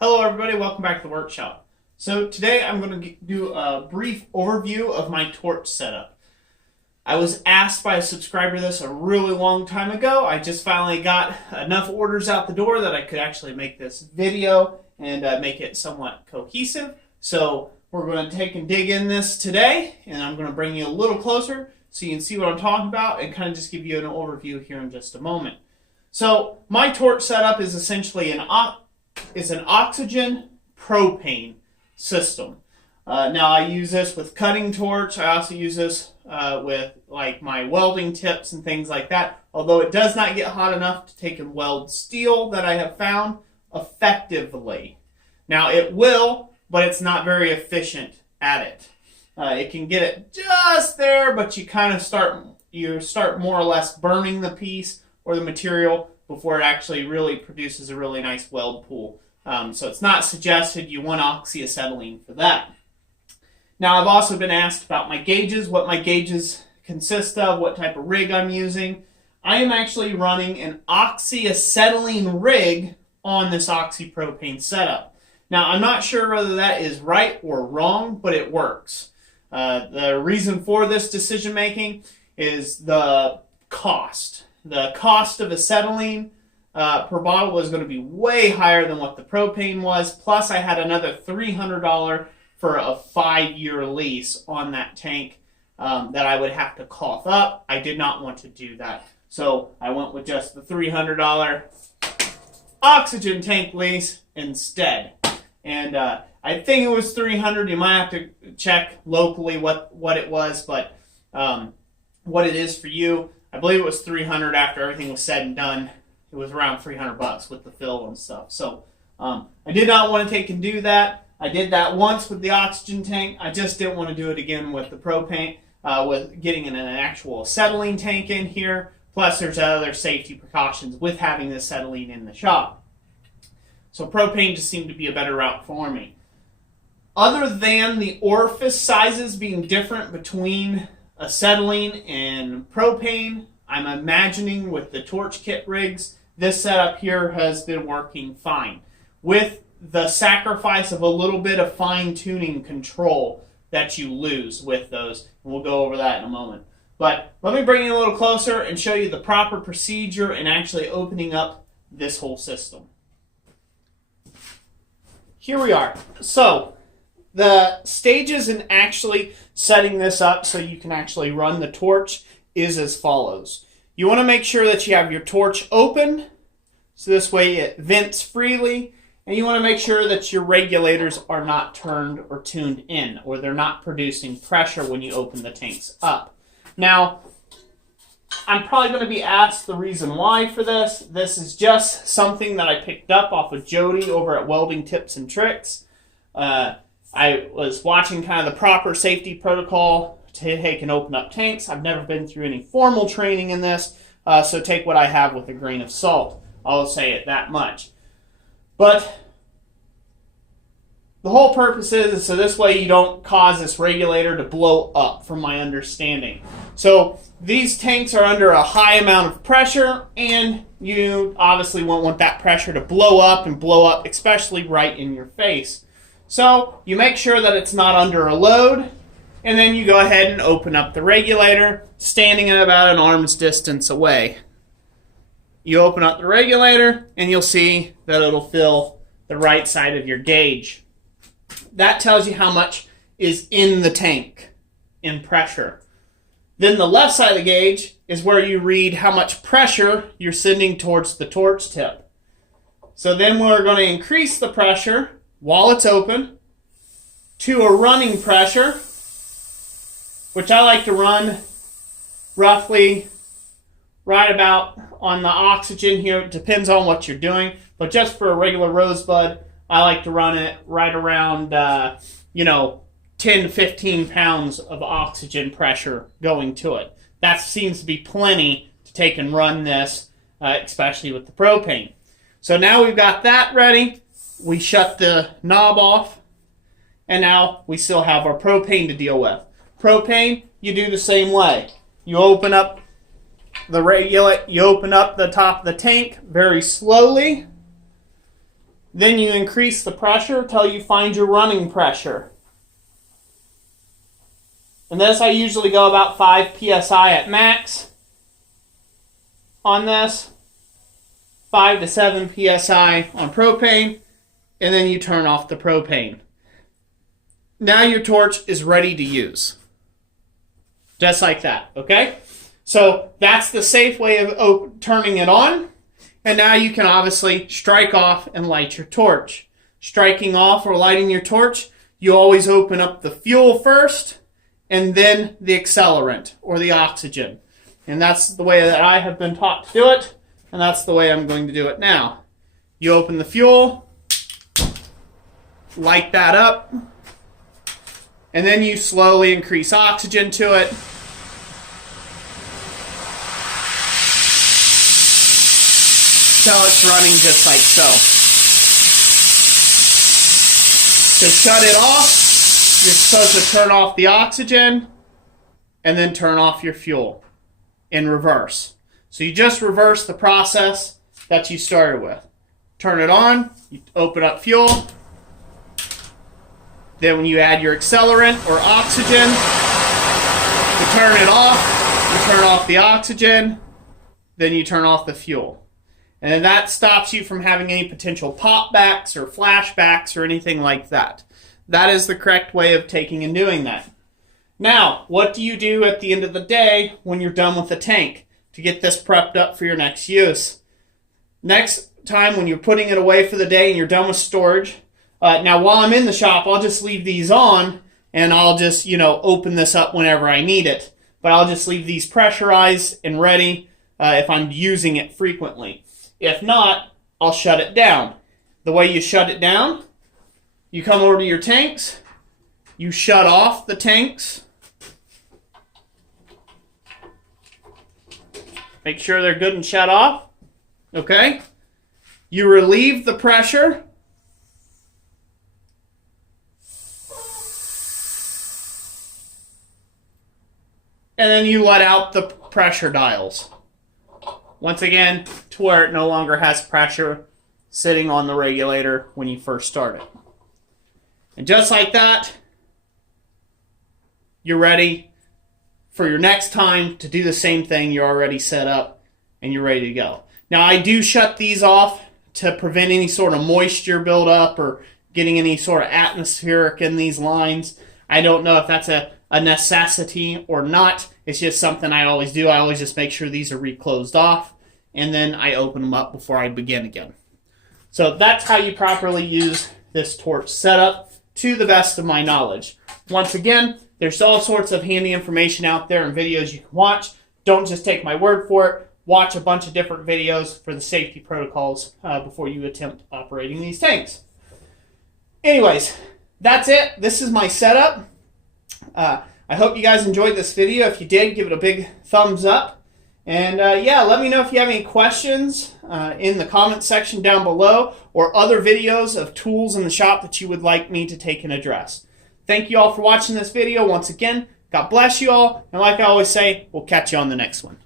Hello everybody, welcome back to the workshop. So today I'm going to do a brief overview of my torch setup. I was asked by a subscriber this a really long time ago. I just finally got enough orders out the door that I could actually make this video and make it somewhat cohesive. So we're going to take and dig in this today, and I'm going to bring you a little closer so you can see what I'm talking about and kind of just give you an overview here in just a moment. So my torch setup is essentially an oxygen-propane system. Now I use this with cutting torch. I also use this with like my welding tips and things like that. Although it does not get hot enough to take and weld steel that I have found effectively. Now it will, but it's not very efficient at it. It can get it just there, but you kind of start more or less burning the piece or the material before it actually really produces a really nice weld pool. So it's not suggested. You want oxyacetylene for that. Now I've also been asked about my gauges, what my gauges consist of, what type of rig I'm using. I am actually running an oxyacetylene rig on this oxypropane setup. Now I'm not sure whether that is right or wrong, but it works. The reason for this decision making is the cost. The cost of acetylene per bottle was going to be way higher than what the propane was. Plus, I had another $300 for a 5-year lease on that tank that I would have to cough up. I did not want to do that. So I went with just the $300 oxygen tank lease instead. And I think it was $300. You might have to check locally what it was, but what it is for you. I believe it was $300 after everything was said and done. It was around $300 with the fill and stuff. So I did not want to take and do that. I did that once with the oxygen tank. I just didn't want to do it again with the propane, with getting an actual acetylene tank in here. Plus, there's other safety precautions with having the acetylene in the shop. So propane just seemed to be a better route for me. Other than the orifice sizes being different between acetylene and propane, I'm imagining with the torch kit rigs, this setup here has been working fine, with the sacrifice of a little bit of fine-tuning control that you lose with those. And we'll go over that in a moment. But let me bring you a little closer and show you the proper procedure in actually opening up this whole system. Here we are. So the stages in actually setting this up so you can actually run the torch is as follows. You want to make sure that you have your torch open, so this way it vents freely, and you want to make sure that your regulators are not turned or tuned in, or they're not producing pressure when you open the tanks up. Now, I'm probably going to be asked the reason why for this. This is just something that I picked up off of Jody over at Welding Tips and Tricks. I was watching kind of the proper safety protocol to take and open up tanks. I've never been through any formal training in this, so take what I have with a grain of salt. I'll say it that much. But the whole purpose is so this way you don't cause this regulator to blow up, from my understanding. So these tanks are under a high amount of pressure, and you obviously won't want that pressure to blow up, especially right in your face. So you make sure that it's not under a load, and then you go ahead and open up the regulator, standing at about an arm's distance away. You open up the regulator, and you'll see that it'll fill the right side of your gauge. That tells you how much is in the tank in pressure. Then the left side of the gauge is where you read how much pressure you're sending towards the torch tip. So then we're going to increase the pressure while it's open to a running pressure, which I like to run roughly right about on the oxygen here. It depends on what you're doing, but just for a regular rosebud, I like to run it right around, 10 to 15 pounds of oxygen pressure going to it. That seems to be plenty to take and run this, especially with the propane. So now we've got that ready. We shut the knob off, and now we still have our propane to deal with. Propane, you do the same way. You open up you open up the top of the tank very slowly. Then you increase the pressure till you find your running pressure. And this, I usually go about 5 psi at max on this. 5 to 7 psi on propane. And then you turn off the propane. Now your torch is ready to use. Just like that, okay? So that's the safe way of turning it on. And now you can obviously strike off and light your torch. Striking off or lighting your torch, you always open up the fuel first and then the accelerant or the oxygen. And that's the way that I have been taught to do it, and that's the way I'm going to do it now. You open the fuel, light that up, and then you slowly increase oxygen to it. Till it's running just like so. To shut it off, you're supposed to turn off the oxygen and then turn off your fuel in reverse. So you just reverse the process that you started with. Turn it on, you open up fuel. Then when you add your accelerant or oxygen, you turn it off, you turn off the oxygen, then you turn off the fuel. And then that stops you from having any potential popbacks or flashbacks or anything like that. That is the correct way of taking and doing that. Now, what do you do at the end of the day when you're done with the tank to get this prepped up for your next use? Next time when you're putting it away for the day and you're done with storage, now while I'm in the shop, I'll just leave these on and I'll just, open this up whenever I need it. But I'll just leave these pressurized and ready if I'm using it frequently. If not, I'll shut it down. The way you shut it down, you come over to your tanks, you shut off the tanks. Make sure they're good and shut off. Okay? You relieve the pressure. And then you let out the pressure dials. Once again, to where it no longer has pressure sitting on the regulator when you first start it. And just like that, you're ready for your next time to do the same thing. You're already set up and you're ready to go. Now, I do shut these off to prevent any sort of moisture buildup or getting any sort of atmospheric in these lines. I don't know if that's a necessity or not. It's just something I always do. I always just make sure these are reclosed off, and then I open them up before I begin again. So that's how you properly use this torch setup to the best of my knowledge. Once again, there's all sorts of handy information out there and videos you can watch. Don't just take my word for it. Watch a bunch of different videos for the safety protocols before you attempt operating these tanks. Anyways, that's it. This is my setup. I hope you guys enjoyed this video. If you did, give it a big thumbs up. And yeah, let me know if you have any questions in the comment section down below, or other videos of tools in the shop that you would like me to take and address. Thank you all for watching this video. Once again, God bless you all. And like I always say, we'll catch you on the next one.